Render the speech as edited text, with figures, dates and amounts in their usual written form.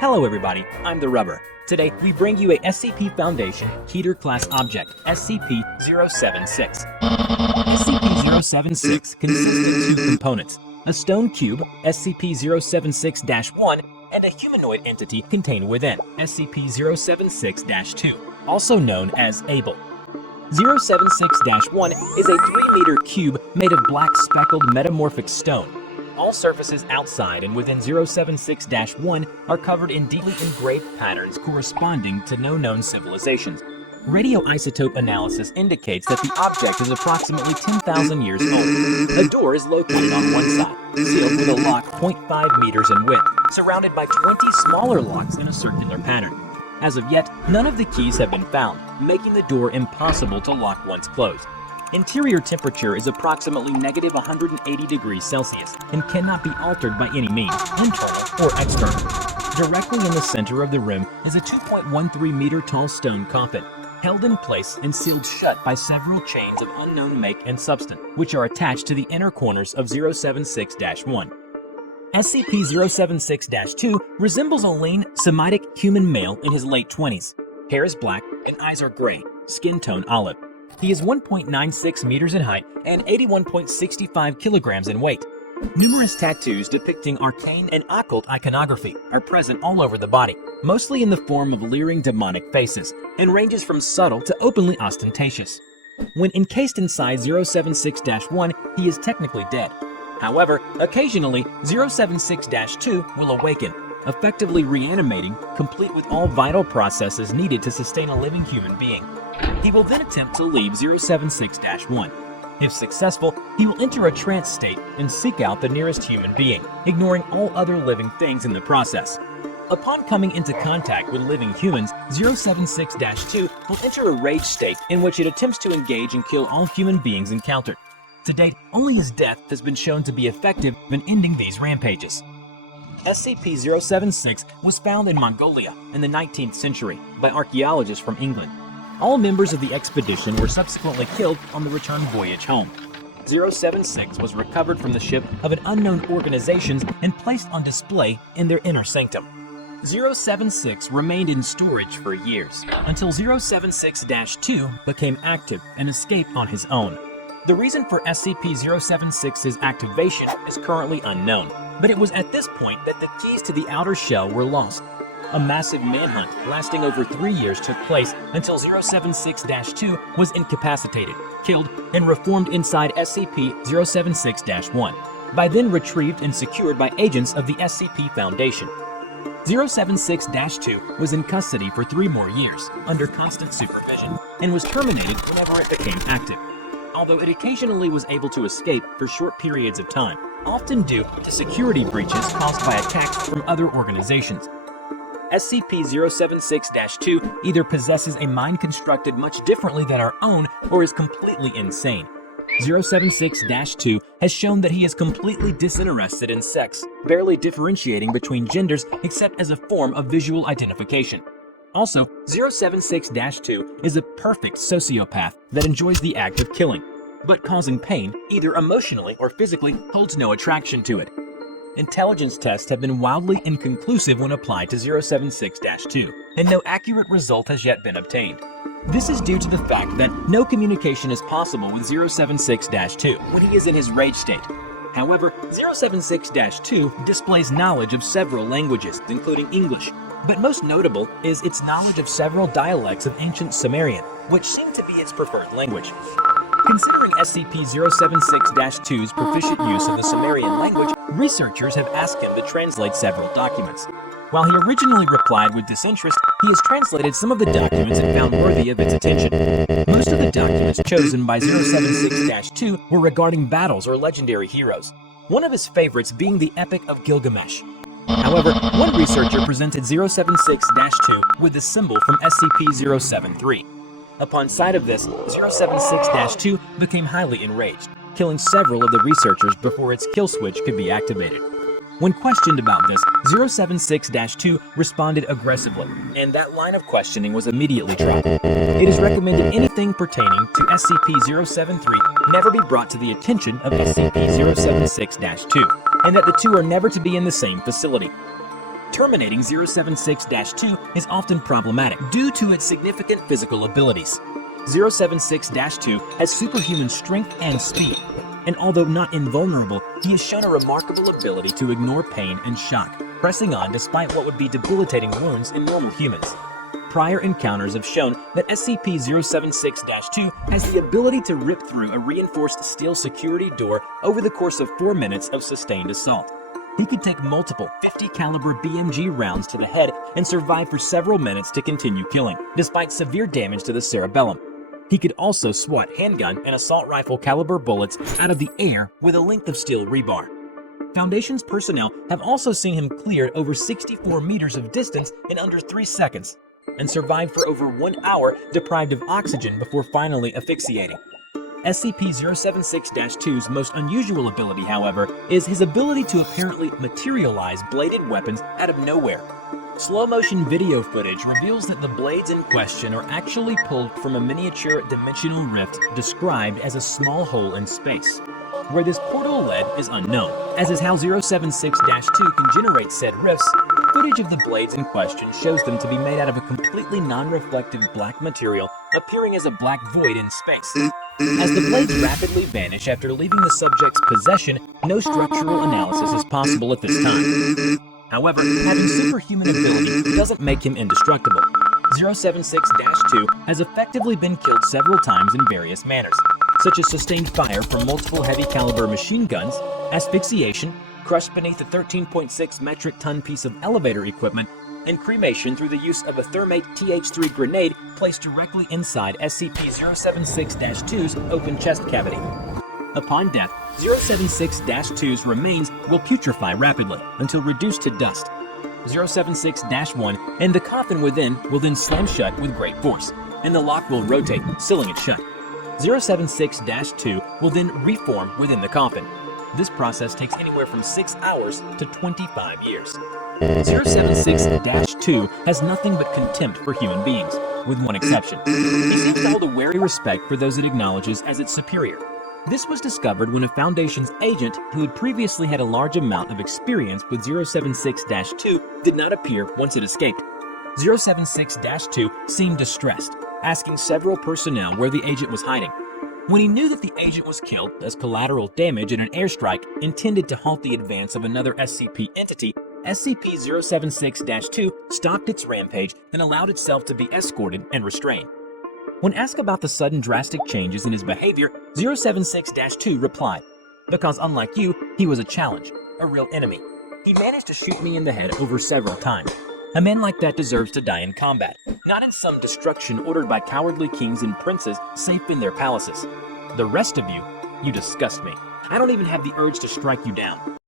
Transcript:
Hello everybody, I'm the Rubber. Today, we bring you a SCP Foundation Keter-class object, SCP-076. SCP-076 consists of two components, a stone cube, SCP-076-1, and a humanoid entity contained within, SCP-076-2, also known as Abel. 076-1 is a 3-meter cube made of black speckled metamorphic stone. All surfaces outside and within 076-1 are covered in deeply engraved patterns corresponding to no known civilizations. Radioisotope analysis indicates that the object is approximately 10,000 years old. A door is located on one side, sealed with a lock 0.5 meters in width, surrounded by 20 smaller locks in a circular pattern. As of yet, none of the keys have been found, making the door impossible to lock once closed. Interior temperature is approximately negative 180 degrees Celsius and cannot be altered by any means, internal or external. Directly in the center of the room is a 2.13 meter tall stone coffin, held in place and sealed shut by several chains of unknown make and substance, which are attached to the inner corners of 076-1. SCP-076-2 resembles a lean, Semitic human male in his late 20s. Hair is black and eyes are gray, skin tone olive. He is 1.96 meters in height and 81.65 kilograms in weight. Numerous tattoos depicting arcane and occult iconography are present all over the body, mostly in the form of leering demonic faces, and ranges from subtle to openly ostentatious. When encased inside 076-1, he is technically dead. However, occasionally, 076-2 will awaken, effectively reanimating, complete with all vital processes needed to sustain a living human being. He will then attempt to leave 076-1. If successful, he will enter a trance state and seek out the nearest human being, ignoring all other living things in the process. Upon coming into contact with living humans, 076-2 will enter a rage state in which it attempts to engage and kill all human beings encountered. To date, only his death has been shown to be effective in ending these rampages. SCP-076 was found in Mongolia in the 19th century by archaeologists from England. All members of the expedition were subsequently killed on the return voyage home. 076 was recovered from the ship of an unknown organization and placed on display in their inner sanctum. 076 remained in storage for years, until 076-2 became active and escaped on his own. The reason for SCP-076's activation is currently unknown, but it was at this point that the keys to the outer shell were lost. A massive manhunt lasting over 3 years took place until 076-2 was incapacitated, killed, and reformed inside SCP-076-1, by then retrieved and secured by agents of the SCP Foundation. 076-2 was in custody for 3 more years, under constant supervision, and was terminated whenever it became active, although it occasionally was able to escape for short periods of time, often due to security breaches caused by attacks from other organizations. SCP-076-2 either possesses a mind constructed much differently than our own or is completely insane. 076-2 has shown that he is completely disinterested in sex, barely differentiating between genders except as a form of visual identification. Also, 076-2 is a perfect sociopath that enjoys the act of killing, but causing pain, either emotionally or physically, holds no attraction to it. Intelligence tests have been wildly inconclusive when applied to 076-2, and no accurate result has yet been obtained. This is due to the fact that no communication is possible with 076-2 when he is in his rage state. However, 076-2 displays knowledge of several languages, including English, but most notable is its knowledge of several dialects of ancient Sumerian, which seem to be its preferred language. Considering SCP-076-2's proficient use of the Sumerian language, researchers have asked him to translate several documents. While he originally replied with disinterest, he has translated some of the documents and found worthy of its attention. Most of the documents chosen by 076-2 were regarding battles or legendary heroes, one of his favorites being the Epic of Gilgamesh. However, one researcher presented 076-2 with the symbol from SCP-073. Upon sight of this, 076-2 became highly enraged, killing several of the researchers before its kill switch could be activated. When questioned about this, 076-2 responded aggressively, and that line of questioning was immediately dropped. It is recommended anything pertaining to SCP-073 never be brought to the attention of SCP-076-2, and that the two are never to be in the same facility. Terminating 076-2 is often problematic due to its significant physical abilities. 076-2 has superhuman strength and speed, and although not invulnerable, he has shown a remarkable ability to ignore pain and shock, pressing on despite what would be debilitating wounds in normal humans. Prior encounters have shown that SCP-076-2 has the ability to rip through a reinforced steel security door over the course of 4 minutes of sustained assault. He could take multiple 50 caliber BMG rounds to the head and survive for several minutes to continue killing, despite severe damage to the cerebellum. He could also swat handgun and assault rifle caliber bullets out of the air with a length of steel rebar. Foundation's personnel have also seen him clear over 64 meters of distance in under 3 seconds, and survived for over 1 hour deprived of oxygen before finally asphyxiating. SCP-076-2's most unusual ability, however, is his ability to apparently materialize bladed weapons out of nowhere. Slow-motion video footage reveals that the blades in question are actually pulled from a miniature dimensional rift described as a small hole in space. Where this portal led is unknown, as is how 076-2 can generate said rifts. Footage of the blades in question shows them to be made out of a completely non-reflective black material appearing as a black void in space. As the blades rapidly vanish after leaving the subject's possession, no structural analysis is possible at this time. However, having superhuman ability doesn't make him indestructible. 076-2 has effectively been killed several times in various manners, such as sustained fire from multiple heavy caliber machine guns, asphyxiation, crushed beneath a 13.6 metric ton piece of elevator equipment, and cremation through the use of a thermate TH3 grenade placed directly inside SCP-076-2's open chest cavity. Upon death, 076-2's remains will putrefy rapidly until reduced to dust. 076-1 and the coffin within will then slam shut with great force, and the lock will rotate, sealing it shut. 076-2 will then reform within the coffin. This process takes anywhere from 6 hours to 25 years. 076-2 has nothing but contempt for human beings, with one exception. He seems to hold a wary respect for those it acknowledges as its superior. This was discovered when a Foundation's agent who had previously had a large amount of experience with 076-2 did not appear once it escaped. 076-2 seemed distressed, asking several personnel where the agent was hiding. When he knew that the agent was killed as collateral damage in an airstrike intended to halt the advance of another SCP entity, SCP-076-2 stopped its rampage and allowed itself to be escorted and restrained. When asked about the sudden drastic changes in his behavior, 076-2 replied, "Because unlike you, he was a challenge, a real enemy. He managed to shoot me in the head over several times. A man like that deserves to die in combat, not in some destruction ordered by cowardly kings and princes safe in their palaces. The rest of you, you disgust me. I don't even have the urge to strike you down.